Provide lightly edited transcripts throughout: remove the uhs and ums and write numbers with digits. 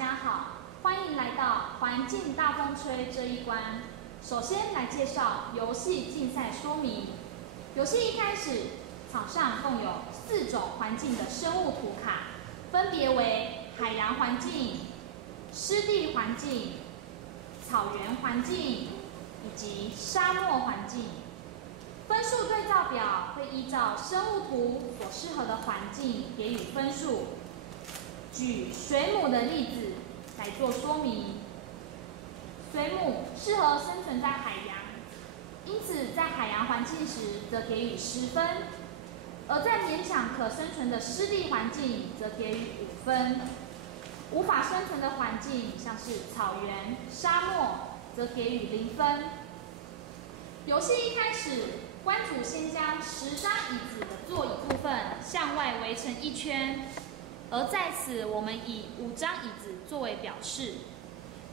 家好，欢迎来到环境大风吹这一关。首先来介绍游戏竞赛说明。游戏一开始，场上共有4种环境的生物图卡，分别为海洋环境、湿地环境、草原环境以及沙漠环境。分数对照表会依照生物图所适合的环境给予分数。举水母的例子来做说明。水母适合生存在海洋，因此在海洋环境时则给予10分，而在勉强可生存的湿地环境则给予5分。无法生存的环境，像是草原、沙漠，则给予0分。游戏一开始，关主先将10张椅子的座椅部分向外围成一圈，而在此我们以5张椅子作为表示。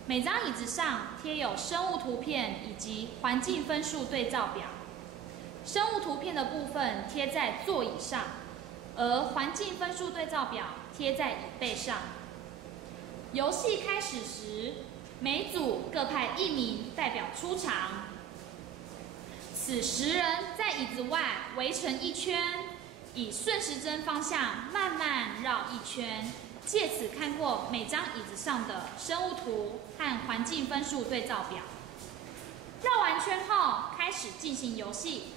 每张椅子上贴有生物图片以及环境分数对照表。生物图片的部分贴在座椅上，而环境分数对照表贴在椅背上。游戏开始时，每组各派1名代表出场。此10人在椅子外围成一圈，以顺时针方向慢慢绕一圈，借此看过每张椅子上的生物图和环境分数对照表。绕完圈后，开始进行游戏。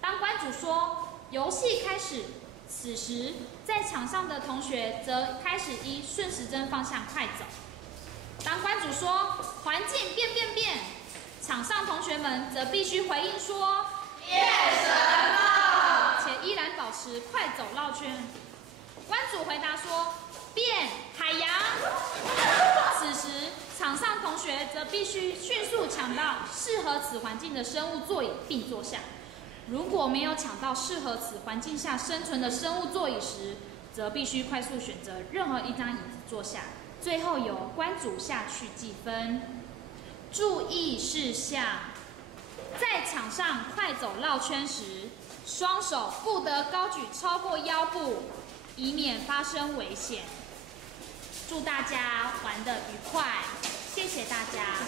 当关主说“游戏开始”，此时在场上的同学则开始依顺时针方向快走。当关主说“环境变变变”，场上同学们则必须回应说“变什么”，且依然保持快走绕圈。关主回答说“变海洋”，此时场上同学则必须迅速抢到适合此环境的生物座椅并坐下。如果没有抢到适合此环境下生存的生物座椅时，则必须快速选择任何一张椅子坐下，最后由关主下去计分。注意事项：在场上快走绕圈时，双手不得高举超过腰部，以免发生危险。祝大家玩得愉快，谢谢大家。